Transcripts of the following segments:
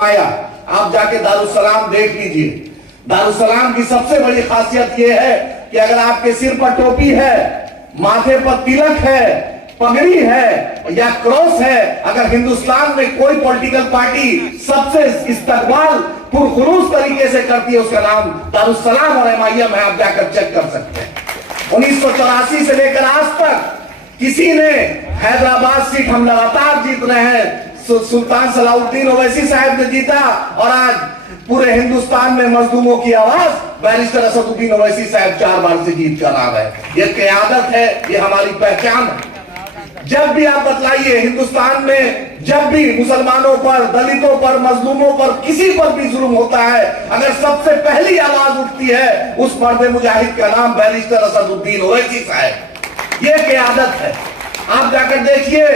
आया। आप जाके दारुस्सलाम देख लीजिए। दारुस्सलाम की सबसे बड़ी खासियत यह है कि अगर आपके सिर पर टोपी है, माथे पर तिलक है, पगड़ी है या क्रॉस है, अगर हिंदुस्तान में कोई पॉलिटिकल पार्टी सबसे इस्तकबाल पुरखुलूस तरीके से करती है, उसका नाम दारुस्सलाम और एमआईएम है। आप जाकर चेक कर सकते हैं। 1984 से लेकर आज तक किसी ने हैदराबाद सीट हम लगातार जीत रहे हैं। सुल्तान सलाउद्दीन ओवैसी साहब ने जीता और आज पूरे हिंदुस्तान में मजलूमों की आवाज बैरिस्टर असदुद्दीन ओवैसी साहब 4 बार से जीत कर आ रहे। ये क़यादत है, ये हमारी पहचान है। जब भी आप बतलाइए हिंदुस्तान में जब भी मुसलमानों पर, दलितों पर, मजलूमों पर, किसी पर भी जुल्म होता है, अगर सबसे पहली आवाज उठती है उस मर्द मुजाहिद का नाम बैरिस्टर असदुद्दीन ओवैसी साहब। ये क़यादत है। आप जाकर देखिए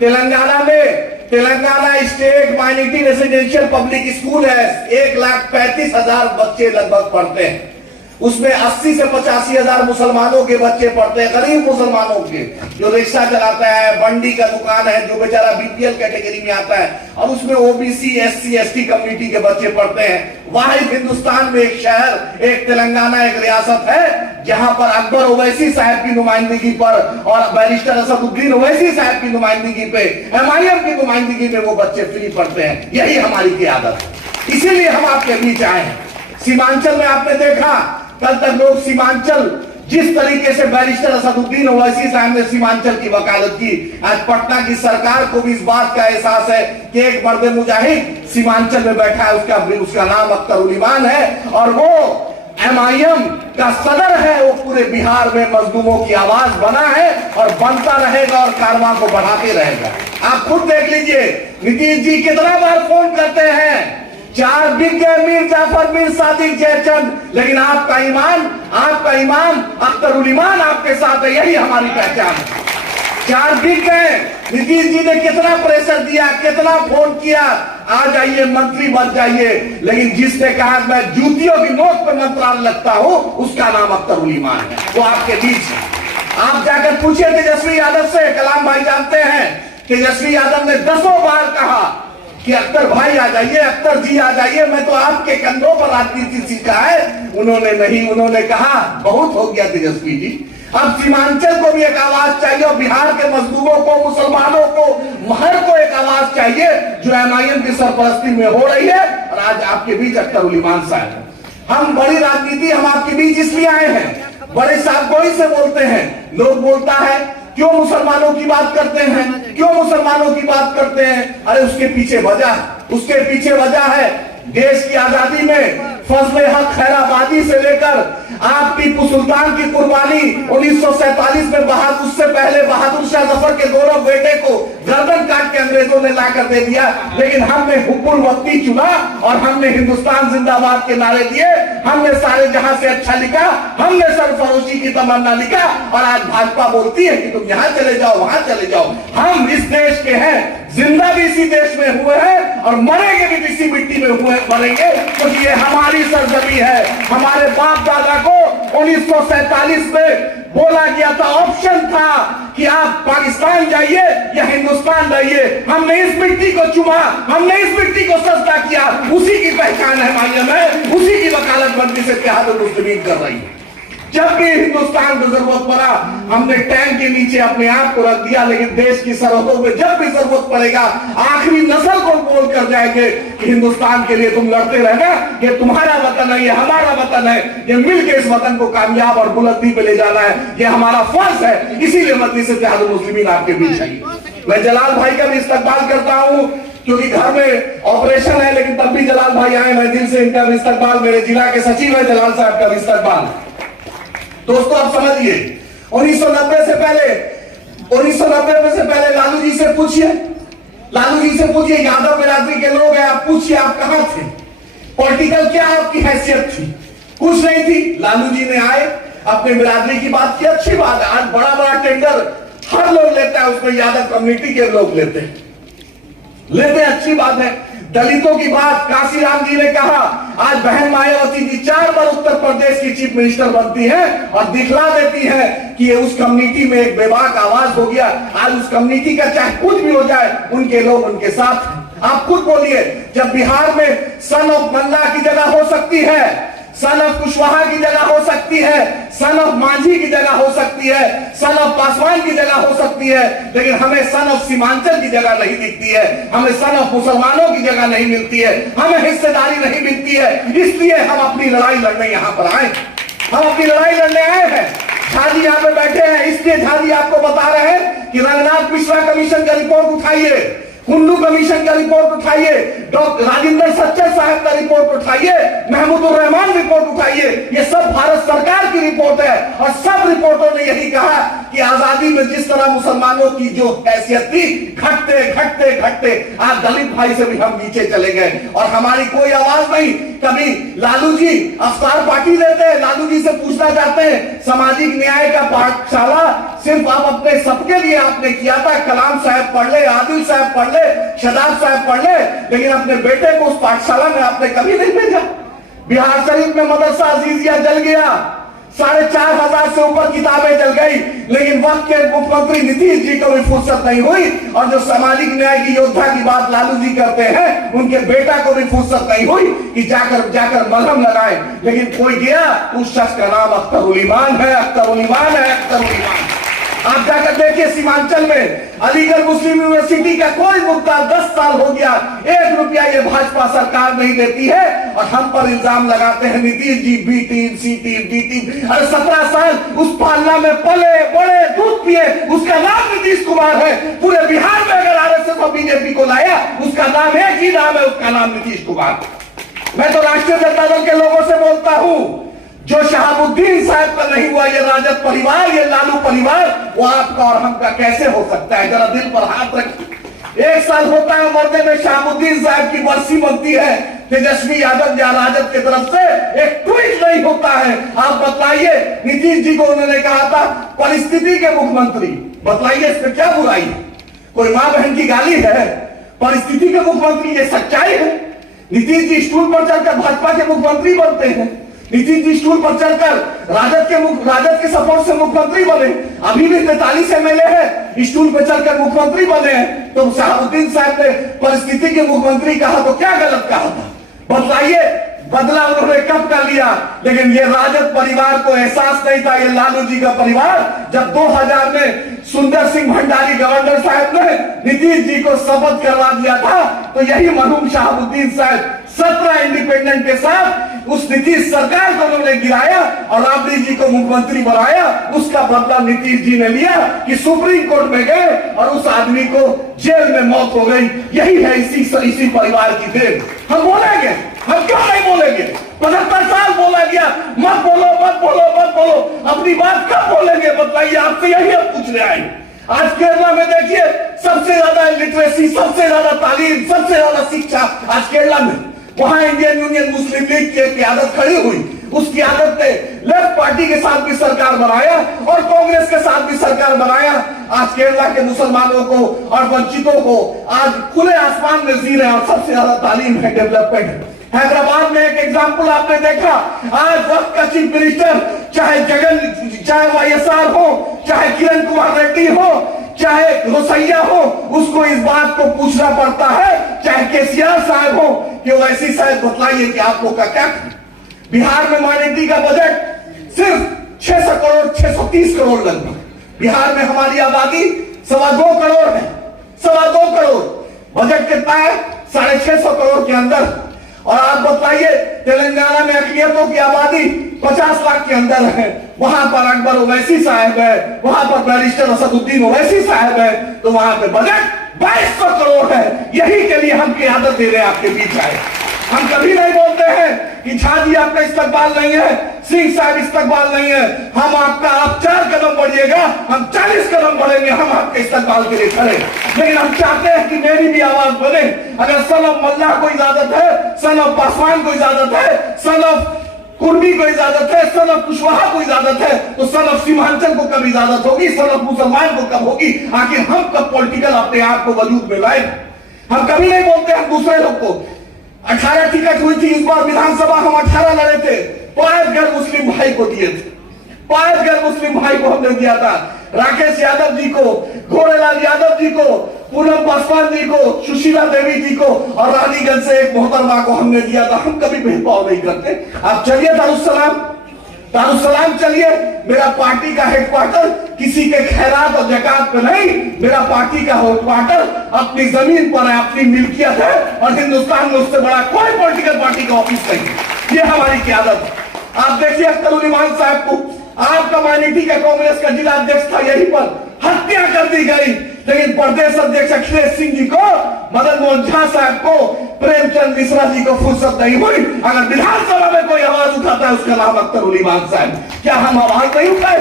तेलंगाना में, Telangana state minority residential public school है। 1,35,000 बच्चे लगभग पढ़ते हैं। उसमें 80 से 85 हजार मुसलमानों के बच्चे पढ़ते हैं, गरीब मुसलमानों के। जो रिक्शा चलाता है, बंडी का दुकान है, जो बेचारा बीपीएल कैटेगरी में आता है, और उसमें ओबीसी, एससी, एसटी कम्युनिटी के बच्चे पढ़ते हैं। वहां हिंदुस्तान में एक शहर, एक तेलंगाना, एक रियासत है जहां पर अकबर ओवैसी साहब की नुमाइंदगी पर और बैरिस्टर असदुद्दीन ओवैसी साहब की नुमाइंदगी पे, एमआईएम की नुमाइंदगी में वो बच्चे फ्री पढ़ते हैं। यही हमारी क़यादत है, इसीलिए हम आपके बीच आए हैं। सीमांचल में आपने देखा, कल तक लोग सीमांचल जिस तरीके से बैरिस्टर असदुद्दीन ओवैसी साहब ने सीमांचल की वकालत की, आज पटना की सरकार को भी इस बात का एहसास है कि एक मर्द मुजाहिद सीमांचल में बैठा है, उसका नाम अख्तर उल ईमान है और वो एमआईएम का सदर है। वो पूरे बिहार में मजलूमों की आवाज बना है और बनता रहेगा और कारवां को बढ़ाते रहेगा। आप खुद देख लीजिए, नीतीश जी कितना बार फोन करते हैं, 4 बिक गए मीर जाफर, मीर सादिक, जयचंद, लेकिन आपका ईमान, आपका इमाम अख्तर उल ईमान आपके साथ है। यही हमारी पहचान है। 4 बिक गए। नीतीश जी ने कितना प्रेशर दिया, कितना फोन किया, आ जाइए मंत्री बन जाइए, लेकिन जिसने कहा मैं जूतियों की नोक पर मंत्रालय लगता हूं, उसका नाम अख्तर उल ईमान है। वो आपके बीच है। आप जाकर पूछिए तेजस्वी यादव से, कलाम भाई जानते हैं, तेजस्वी यादव ने 10 बार कहा कि अख्तर भाई आ जाइए, अख्तर जी आ जाइए, मैं तो आपके कंधों पर राजनीति सीखा है। उन्होंने नहीं, उन्होंने कहा बहुत हो गया तेजस्वी जी, अब सीमांचल को भी एक आवाज चाहिए और बिहार के मजदूरों को, मुसलमानों को, हर को एक आवाज चाहिए जो एमआईएम की सरपरस्ती में हो रही है। और आज आपके बीच अख्तर उल ईमान साहब। हम बड़ी राजनीति, हम आपके बीच इसलिए आए हैं, बड़े साफगोई से बोलते हैं। लोग बोलता है क्यों मुसलमानों की बात करते हैं, क्यों मुसलमानों की बात करते हैं? अरे उसके पीछे वजह है देश की आजादी में फजल हक खैराबादी से लेकर आप टीपू सुल्तान की कुर्बानी 1947 में, उससे पहले बहादुर शाह जफर के गौरव बेटे को गर्दन काट के अंग्रेजों ने लाकर दे दिया, लेकिन हमने हुकुल वक्ती चुना और हमने हिंदुस्तान जिंदाबाद के नारे दिए, हमने सारे जहां से अच्छा लिखा, हमने सरफरोशी की तमन्ना लिखा। और आज भाजपा बोलती है कि तुम यहां चले जाओ, वहां चले जाओ। हम इस देश के हैं, जिंदा भी इसी देश में हुए हैं और मरेंगे भी इसी मिट्टी में हुए मरेंगे, क्योंकि ये हमारी सरजमी है। हमारे बाप दादा को 1947 में बोला गया था, ऑप्शन था कि आप पाकिस्तान जाइए या हिंदुस्तान जाइए। हमने इस मिट्टी को चुमा, हमने इस मिट्टी को सजदा किया। उसी की पहचान है एमआईएम है, उसी की वकालत बंदी से इत्तेहादुल मुस्लिमीन कर रही है। जब भी हिंदुस्तान को जरूरत पड़ा, हमने टैंक के नीचे अपने आप को रख दिया, लेकिन देश की सरहदों में जब भी जरूरत पड़ेगा, आखिरी नस्ल को बोल कर जाएंगे कि हिंदुस्तान के लिए तुम लड़ते रहना, ये तुम्हारा वतन है, ये हमारा वतन है, ये मिलकर इस वतन को कामयाब और बुलंदी पे ले जाना है, ये हमारा फर्ज है। इसीलिए मजलिस इत्तेहादुल मुस्लिमीन आपके बीच है। मैं जलाल भाई का भी इस्तकबाल करता हूँ, क्योंकि घर में ऑपरेशन है, लेकिन तब भी जलाल भाई आए। मैं दिल से इनका भी इस्तकबाल, मेरे जिला के सचिव है जलाल साहब का भी इस्तकबाल। दोस्तों आप समझिए, 1990 से पहले लालू जी से पूछिए, यादव बिरादरी के लोग हैं, आप पूछिए आप कहां थे, पॉलिटिकल क्या आपकी हैसियत थी? कुछ नहीं थी। लालू जी ने आए, अपने बिरादरी की बात की, अच्छी बात है। आज बड़ा बड़ा टेंडर हर लोग लेता है, उसमें यादव कम्युनिटी के लोग लेते हैं, अच्छी बात है। दलितों की बात काशीराम जी ने कहा, आज बहन मायावती जी 4 बार उत्तर प्रदेश की चीफ मिनिस्टर बनती है और दिखला देती है कि ये उस कम्युनिटी में एक बेबाक आवाज हो गया। आज उस कम्युनिटी का चाहे कुछ भी हो जाए, उनके लोग उनके साथ हैं। आप खुद बोलिए, जब बिहार में सन ऑफ मन्ना की जगह हो सकती है, सन ऑफ कुशवाहा की जगह हो सकती है, सन ऑफ मांझी की जगह हो सकती है, सन ऑफ पासवान की जगह हो सकती है, लेकिन हमें सन ऑफ सीमांचल की जगह नहीं दिखती है, हमें सन ऑफ मुसलमानों की जगह नहीं मिलती है, हमें हिस्सेदारी नहीं मिलती है। इसलिए हम अपनी लड़ाई लड़ने यहां पर आए, हम अपनी लड़ाई लड़ने आए हैं। झाजी यहाँ पे बैठे हैं, इसलिए झाजी आपको बता रहे हैं कि रंगनाथ मिश्रा कमीशन का रिपोर्ट उठाइए, कुल्लू कमीशन का रिपोर्ट उठाइए, डॉक्टर राजेंद्र सच्चर साहब का रिपोर्ट उठाइए, महमूदुर रहमान रिपोर्ट उठाइए। ये सब भारत सरकार की रिपोर्ट है और सब रिपोर्टों ने यही कहा कि आजादी में जिस तरह मुसलमानों की जो हैसियत थी, घटते घटते घटते आज दलित भाई से भी हम नीचे चले गए और हमारी कोई आवाज नहीं। कभी लालू जी अफ्तार पार्टी देते हैं, लालू जी से पूछना चाहते हैं सामाजिक न्याय का पाठशाला सिर्फ आप अपने सबके लिए आपने किया था, कलाम साहब पढ़ ले, आदिल साहब पढ़ ले, शदाब साहब पढ़ ले, लेकिन अपने बेटे को उस पाठशाला में आपने कभी नहीं भेजा। बिहार शरीफ में मदरसा अजीजिया जल गया, 4,500 से ऊपर किताबें जल गई, लेकिन वक्त के मुख्यमंत्री नीतीश जी को भी फुर्सत नहीं हुई और जो सामाजिक न्याय की योद्धा की बात लालू जी करते हैं, उनके बेटा को भी फुर्सत नहीं हुई कि जाकर मलहम लगाए। लेकिन कोई गया, उस शख्स का नाम अख्तर उल ईमान है, अख्तर उल ईमान है, अख्तर उल ईमान। आप जाकर देखिए सीमांचल में अलीगढ़ मुस्लिम यूनिवर्सिटी का कोई मुद्दा 10 साल हो गया, 1 रुपया ये भाजपा सरकार नहीं देती है और हम पर इल्जाम लगाते हैं नीतीश जी बी टीम, सी टीम, डी टीम। अरे 17 साल उस पालना में पले बड़े, दूध पिए, उसका नाम नीतीश कुमार है। पूरे बिहार में अगर आरएसएस और बीजेपी को लाया, उसका नाम एक ही नाम है, उसका नाम नीतीश कुमार। मैं तो राष्ट्रीय जनता दल के लोगों से बोलता हूं, जो शहाबुद्दीन साहब का नहीं हुआ ये राजद परिवार, ये लालू परिवार, वो आपका और हमका कैसे हो सकता है? जरा दिल पर हाथ रखिए। 1 साल होता है मरने में, शहाबुद्दीन साहब की बरसी बनती है, तेजस्वी यादव या राजद की तरफ से एक ट्वीट नहीं होता है। आप बताइए, नीतीश जी को उन्होंने कहा था परिस्थिति के मुख्यमंत्री, बताइए इस पर क्या बुराई है? कोई मां बहन की गाली है? परिस्थिति के मुख्यमंत्री, ये सच्चाई है। नीतीश जी स्टूल पर चढ़कर भाजपा के मुख्यमंत्री बनते हैं, नीतीश जी स्टूल पर चढ़कर राजद के सपोर्ट से मुख्यमंत्री बने, अभी भी 43 MLA है, स्टूल पर चढ़कर मुख्यमंत्री बने हैं। तो शहाबुद्दीन साहब ने परिस्थिति के मुख्यमंत्री कहा तो क्या गलत कहा था? बताइए, बदला उन्होंने कब का लिया? लेकिन ये राजद परिवार को एहसास नहीं था, ये लालू जी का परिवार, जब 2000 में सुंदर सिंह भंडारी गवर्नर साहब ने नीतीश जी को शपथ करवा दिया था, तो यही मरहूम शहाबुद्दीन साहब 17 इंडिपेंडेंट के साथ उस नीतीश सरकार को उन्होंने गिराया और राबड़ी जी को मुख्यमंत्री बनाया। उसका बदला नीतीश जी ने लिया कि सुप्रीम कोर्ट में गए और उस आदमी को जेल में मौत हो गई। यही है इसी परिवार की देन। हम बोलेंगे, हम क्यों नहीं बोलेंगे? 75 साल बोला गया, मत बोलो, मत बोलो, मत बोलो, अपनी बात कब बोलेंगे? बताइए, आपसे यही हम पूछने आए। आज केरला में देखिए, सबसे ज्यादा लिटरेसी, सबसे ज्यादा तालीम, सबसे ज्यादा शिक्षा आज केरला में। वहां इंडियन यूनियन मुस्लिम लीग की क्यादत खड़ी हुई, उस क्यादत ने लेफ्ट पार्टी के साथ भी सरकार बनाया और कांग्रेस के साथ भी सरकार बनाया। आज केरला के मुसलमानों को और वंचितों को आज खुले आसमान में जी रहे हैं और सबसे ज्यादा तालीम है, डेवलपमेंट है। हैदराबाद में एक एग्जाम्पल आपने देखा, आज वक्त का चीफ मिनिस्टर चाहे YSR हो, चाहे किरण कुमार रेड्डी हो, चाहे रोसैया हो, उसको इस बात को पूछना पड़ता है, चाहे केसीआर साहब हो कि वैसी साहब बताइए कि आप लोग का क्या? बिहार में माइनॉरिटी का बजट सिर्फ 600 करोड़, 630 करोड़ लगभग। बिहार में हमारी आबादी 2.25 करोड़ है, 2.25 करोड़। बजट कितना है? 650 करोड़ के अंदर। और आप बताइए, तेलंगाना में अकलियतों की आबादी 50 लाख के अंदर है, वहां पर अकबर ओवैसी साहब है, वहां पर बैरिस्टर असदुद्दीन ओवैसी साहब है, तो वहां पे बजट 2200 करोड़ है। यही के लिए हम क़यादत दे रहे हैं, आपके बीच आए। हम कभी नहीं बोलते हैं कि झाजी आपका इस्तकबाल नहीं है, सिंह साहब इस्तकबाल नहीं है। हम आपका, आप 4 कदम बढ़िएगा, हम 40 कदम बढ़ेंगे, हम आपके इस्तकबाल के लिए खड़े। लेकिन हम चाहते हैं कि मेरी भी आवाज बने। अगर सन ऑफ मल्लाह को इजाजत है, सन ऑफ पासवान को इजाजत है, सन ऑफ कुर्मी को इजाजत है, सन ऑफ कुशवाहा को इजाजत है, तो सन ऑफ सीमांचल को कब इजाजत होगी? सन ऑफ मुसलमान को कब होगी? आखिर हम कब पॉलिटिकल अपने आप को वजूद में लाए? हम कभी नहीं बोलते हम दूसरे लोग को। 18 टिकट हुई थी इस बार विधानसभा, हम 18 लड़े थे, 5 गैर मुस्लिम भाई को दिए थे, 5 गैर मुस्लिम भाई को हमने दिया था। राकेश यादव जी को, घोड़ेलाल यादव जी को, पूनम पासवान जी को, सुशीला देवी जी को और रानीगंज से एक मोहतरमा को हमने दिया था। हम कभी भेदभाव नहीं करते। आप चलिए दारुसलाम चलिए। मेरा पार्टी का हेडक्वार्टर किसी के खैरात और जकात पे नहीं, मेरा पार्टी का हेडक्वार्टर अपनी जमीन पर है, अपनी मिल्कियत है और हिंदुस्तान में उससे बड़ा कोई पॉलिटिकल पार्टी का ऑफिस नहीं। ये हमारी क़यादत है। आप देखिए अख्तर उल इमान साहब को, आपका माइनॉरिटी का कांग्रेस का जिला अध्यक्ष था, यहीं पर हत्या कर दी गई, लेकिन प्रदेश अध्यक्ष अखिलेश सिंह जी को, मदन मोहन झा साहब को, प्रेमचंद मिश्रा जी को फुर्सत नहीं हुई। अगर विधानसभा में कोई आवाज उठाता है उसका नाम अख्तर उल इमान साहब। क्या हम आवाज नहीं उठाए?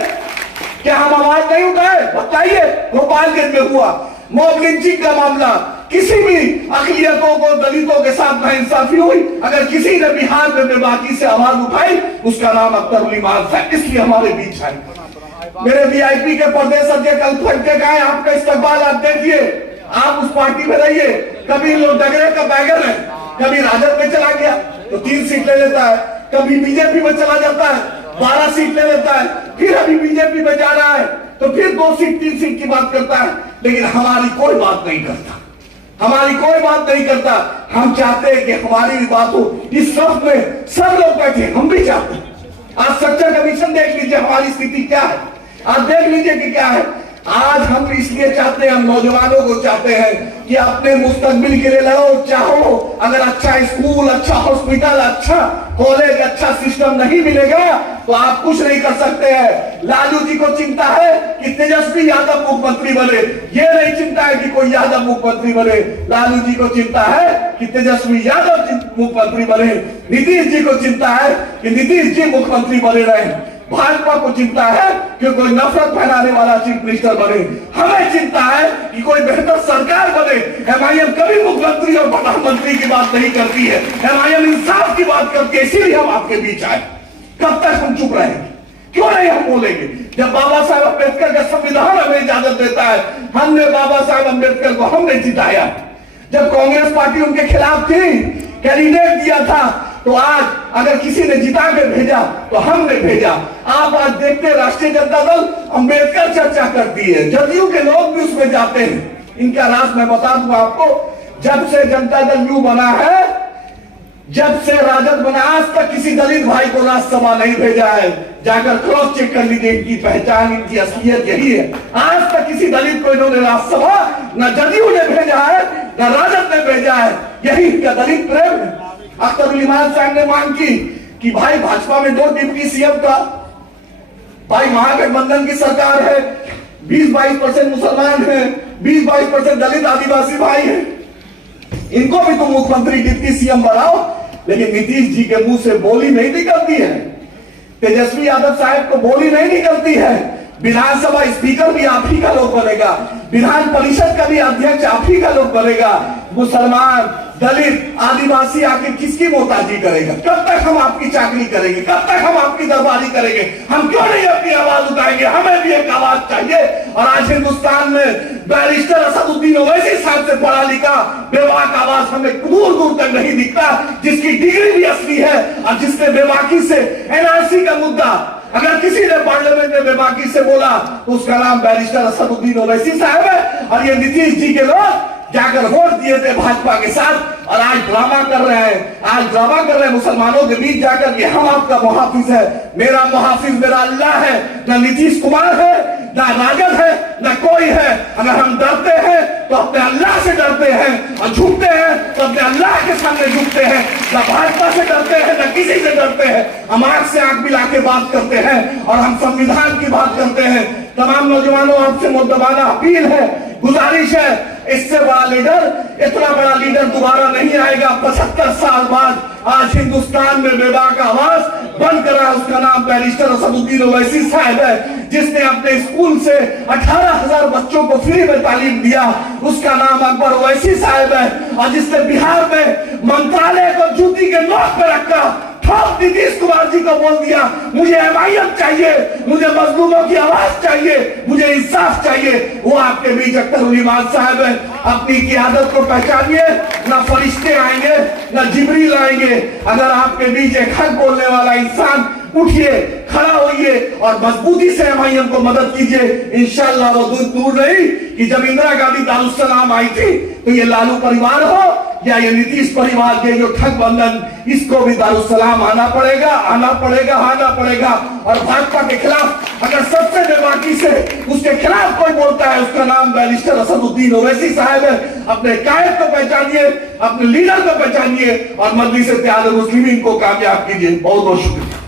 क्या हम आवाज नहीं उठाए? बताइए। गोपालगंज में हुआ मॉब लिंचिंग का मामला, किसी भी अकलियतों को, दलितों के साथ नाइंसाफी हुई, अगर किसी ने बिहार में बेबाकी से आवाज उठाई उसका नाम अख्तर उल इमान साहब। इसलिए हमारे बीच है। मेरे वीआईपी के प्रदेश अध्यक्ष अल्पसंख्यक आए, आपका इस्तकबाल आप देखिए, आप उस पार्टी में रहिए। कभी लोग डगरे का बैगन है, कभी राजद में चला गया तो 3 सीट ले लेता है, कभी बीजेपी में चला जाता है 12 सीट ले लेता है, फिर अभी बीजेपी में जा रहा है तो फिर 2 सीट 3 सीट की बात करता है, लेकिन हमारी कोई बात नहीं करता। हमारी कोई बात नहीं करता। हम चाहते हैं कि हमारी भी बात हो। इस सफ में सब लोग बैठे, हम भी चाहते हैं। आज स्ट्रक्चर कमीशन देख लीजिए हमारी स्थिति क्या है, आज देख लीजिए कि क्या है। आज हम इसलिए चाहते हैं, हम नौजवानों को चाहते हैं कि अपने मुस्तकबिल के लिए लड़ो, चाहो। अगर अच्छा स्कूल, अच्छा हॉस्पिटल, अच्छा कॉलेज, अच्छा सिस्टम नहीं मिलेगा तो आप कुछ नहीं कर सकते हैं। लालू जी को चिंता है कि तेजस्वी यादव मुख्यमंत्री बने, ये नहीं चिंता है कि कोई यादव मुख्यमंत्री बने। लालू जी को चिंता है कि तेजस्वी यादव मुख्यमंत्री बने। नीतीश जी को चिंता है कि नीतीश जी मुख्यमंत्री बने रहे। भाजपा को चिंता है कि कोई नफरत फैलाने वाला चीफ मिनिस्टर बने। हमें चिंता है कि कोई बेहतर सरकार बने। एमआईएम कभी मुख्यमंत्री और प्रधानमंत्री की बात नहीं करती है, एमआईएम इंसाफ की बात करती है। इसीलिए हम आपके बीच आए। कब तक हम चुप रहेंगे? क्यों नहीं हम बोलेंगे? जब बाबा साहब अम्बेडकर का संविधान हमें इजाजत देता है, हमने बाबा साहब अम्बेडकर को हमने जिताया। जब कांग्रेस पार्टी उनके खिलाफ थी, कैंडिडेट दिया था, तो आज अगर किसी ने जिता के भेजा तो हमने भेजा। आप आज देखते हैं राष्ट्रीय जनता दल अंबेडकर चर्चा करती है, जदयू के लोग भी उसमें जाते हैं। इनका राज मैं बता दूं आपको, जब से जनता दल यू बना है, जब से राजद बना, आज तक किसी दलित भाई को राज्यसभा नहीं भेजा है। जाकर क्रॉस चेक कर लीजिए, इनकी पहचान, इनकी असलियत यही है। आज तक किसी दलित को इन्होंने राज्यसभा न जदयू ने भेजा है न राजद ने भेजा है। यही इनका दलित प्रेम है। अख्तर उल इमान साहब ने मांग की कि भाई भाजपा में 2 डिप्टी सीएम का, भाई महागठबंधन की सरकार है, 20-22% मुसलमान है, 20-22% दलित आदिवासी भाई है, इनको भी तुम मुख्यमंत्री डिप्टी सीएम बनाओ। लेकिन नीतीश जी के मुंह से बोली नहीं निकलती है, तेजस्वी यादव साहब को बोली नहीं निकलती है। विधानसभा स्पीकर भी आप ही का लोग बनेगा, विधान परिषद का भी अध्यक्ष आप ही का लोग बनेगा। मुसलमान, दलित, आदिवासी आके किसकी मोहताजी करेगा? कब तक हम आपकी चाकरी करेंगे? कब तक हम आपकी दरबारी करेंगे? हम क्यों नहीं अपनी आवाज उठाएंगे? हमें भी एक आवाज चाहिए। और आज हिंदुस्तान में बैरिस्टर असदुद्दीन ओवैसी साहब से पढ़ा लिखा बेबाक आवाज हमें दूर दूर तक नहीं दिखता, जिसकी डिग्री भी असली है और जिसने बेबाकी से एनआरसी का मुद्दा, अगर किसी ने पार्लियामेंट में बेबाकी से बोला तो उसका नाम बैरिस्टर असदुद्दीन ओवैसी साहब है। और ये नीतीश जी के लोग जाकर वोट दिए थे भाजपा के साथ और आज ड्रामा कर रहे हैं। आज ड्रामा कर रहे हैं मुसलमानों के बीच जाकर कि हम आपका मुहाफिज है। मेरा मुहाफिज मेरा अल्लाह है, ना नीतीश कुमार है, ना राजद है, ना कोई है। अगर हम डरते हैं तो अपने अल्लाह से डरते हैं और झुकते हैं तो अपने अल्लाह के सामने झुकते हैं। ना भाजपा से डरते हैं, ना किसी से डरते हैं। हम आंख से आंख मिला के बात करते हैं और हम संविधान की बात करते हैं। तमाम नौजवानों आपसे मुद्दबाना अपील है, गुजारिश है, इससे बड़ा लीडर, इतना बड़ा लीडर दोबारा नहीं आएगा। 75 साल बाद आज हिंदुस्तान में बेबाक आवाज बंद करा, उसका नाम बैरिस्टर असदुद्दीन ओवैसी साहब है, जिसने अपने स्कूल से 18,000 बच्चों को फ्री में तालीम दिया। उसका नाम अकबर ओवैसी साहब है, और जिसने बिहार में मंत्रालय को जूती के नोक पर रखा, ठोक नीतीश कुमार जी को बोल दिया मुझे एमआईएम चाहिए, मुझे मजलूमों की आवाज चाहिए, मुझे इंसाफ चाहिए। वो आपके बीच अख्तर उल इमान साहब है। अपनी क़यादत को पहचानिए, ना फरिश्ते आएंगे ना जिब्रील आएंगे। अगर आपके बीच एक हक बोलने वाला इंसान उठिए, खड़ा होइए और मजबूती से एमआईएम को मदद कीजिए। इंशाअल्लाह वो दूर नहीं कि जब इंदिरा गांधी दारुस्सलाम आई थी तो ये लालू परिवार हो या ये नीतीश परिवार के जो ठग बंधन, इसको भी दारुस्सलाम आना पड़ेगा। और भाजपा के खिलाफ अगर सबसे बेबाकी से उसके खिलाफ कोई बोलता है, उसका नाम बैरिस्टर असदुद्दीन ओवैसी साहब है। अपने कायद को पहचानिए, अपने लीडर को पहचानिए और मजलिस इत्तेहाद मुस्लिमीन को कामयाब कीजिए। बहुत बहुत शुक्रिया।